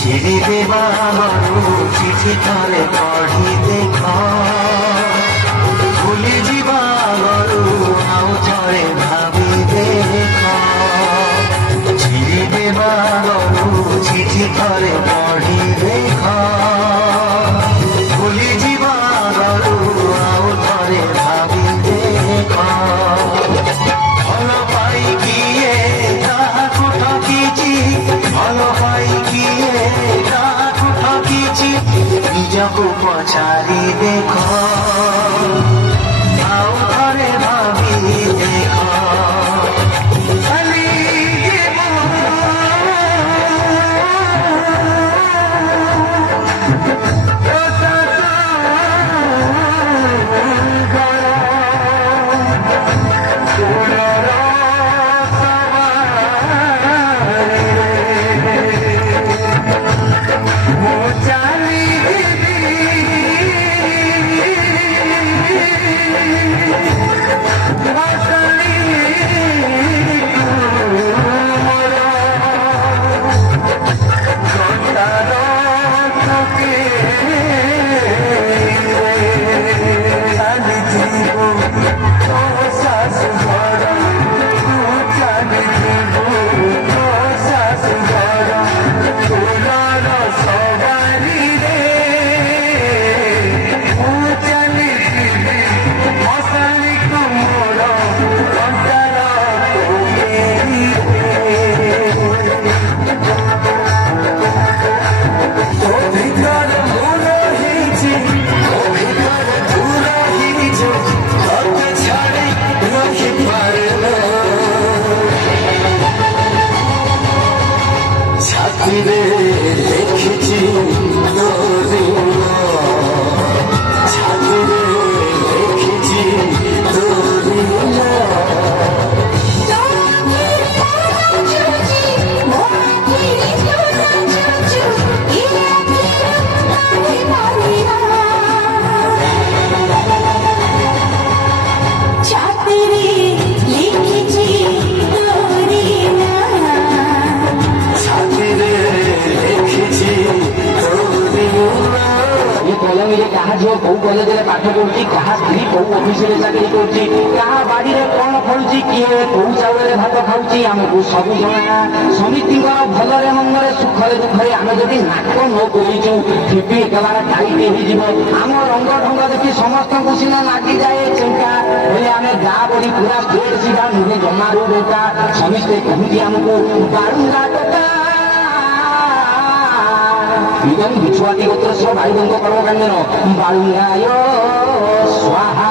चिड़ी देवा चिठी थरे पढ़ी देख भूली जीवा आउ थरे भावी देख चिड़ी देवा चिठी थरे पढ़ी देख भूली जीवा आउ थरे भावी देख भल पाई किए ताहाकु ठकिची भल पाई किए ताहाकु ठकिची निजकु पछारी देख आउ थरे भावी देख कॉलेज में पाठ पढ़ुची क्या स्त्री कौ ऑफिस में चाकरी करुच्ची क्या बाड़ी में कौन फलुची किए कौ चाउल भात खाऊँ आमको सब जना समिति भलरे मंगले सुखरे दुखरे आम जब नाक न बोलीचु टिपी एकेबारे टाइट होम रंग ढंग देखी समस्त को सीना लगी जाए चिंता बोले आम गा बड़ी पूरा स्टेट सीधा नुहे जमारू बेटा समस्ते कहती आमको बारुंगा टोका इदं बिछुआती गोत्रस्य भाईबंध कर्मकाण्डेन बारुंगाय स्वाहा